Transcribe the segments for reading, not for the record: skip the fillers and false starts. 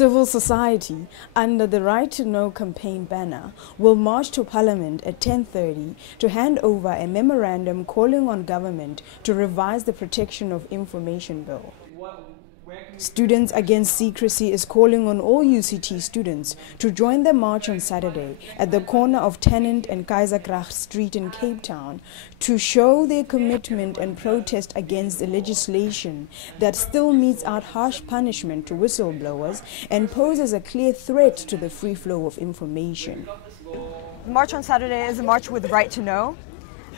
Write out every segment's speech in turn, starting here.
Civil society, under the Right to Know campaign banner, will march to Parliament at 10:30 to hand over a memorandum calling on government to revise the Protection of Information Bill. Students Against Secrecy is calling on all UCT students to join the march on Saturday at the corner of Tennant and Keizergracht Street in Cape Town to show their commitment and protest against the legislation that still metes out harsh punishment to whistleblowers and poses a clear threat to the free flow of information. The march on Saturday is a march with Right to Know,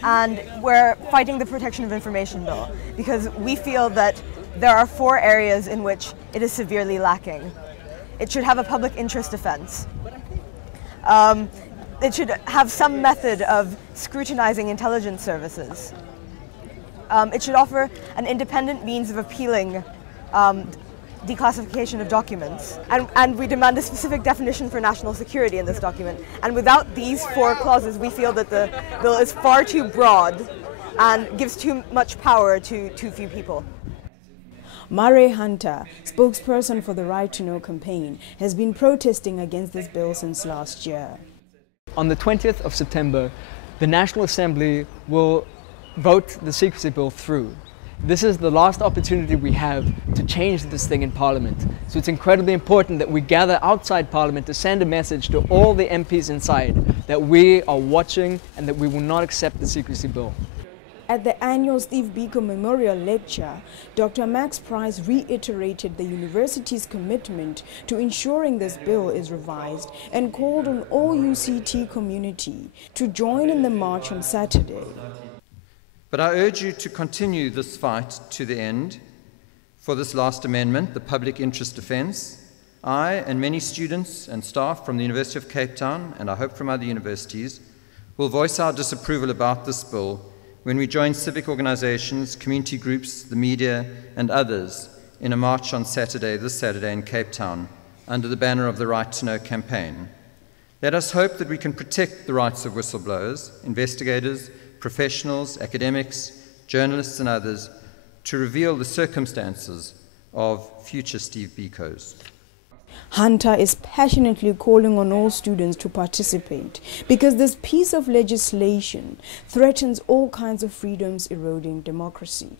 and we're fighting the Protection of Information Bill because we feel that there are 4 areas in which it is severely lacking. It should have a public interest offense. It should have some method of scrutinizing intelligence services. It should offer an independent means of appealing declassification of documents. And we demand a specific definition for national security in this document. And without these 4 clauses, we feel that the bill is far too broad and gives too much power to too few people. Murray Hunter, spokesperson for the Right to Know campaign, has been protesting against this bill since last year. On the 20th of September, the National Assembly will vote the secrecy bill through. This is the last opportunity we have to change this thing in Parliament. So it's incredibly important that we gather outside Parliament to send a message to all the MPs inside that we are watching and that we will not accept the secrecy bill. At the annual Steve Biko Memorial Lecture, Dr. Max Price reiterated the university's commitment to ensuring this bill is revised and called on all UCT community to join in the march on Saturday. But I urge you to continue this fight to the end. For this last amendment, the public interest defence, I and many students and staff from the University of Cape Town, and I hope from other universities, will voice our disapproval about this bill when we join civic organisations, community groups, the media and others in a march on Saturday, this Saturday in Cape Town, under the banner of the Right to Know campaign. Let us hope that we can protect the rights of whistleblowers, investigators, professionals, academics, journalists and others to reveal the circumstances of future Steve Bikos. Hunter is passionately calling on all students to participate because this piece of legislation threatens all kinds of freedoms, eroding democracy.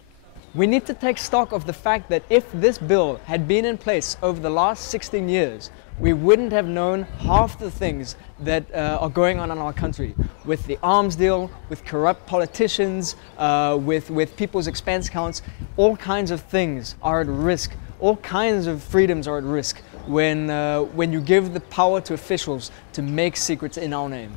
We need to take stock of the fact that if this bill had been in place over the last 16 years, we wouldn't have known half the things that are going on in our country, with the arms deal, with corrupt politicians, with people's expense accounts. All kinds of things are at risk. All kinds of freedoms are at risk when you give the power to officials to make secrets in our name.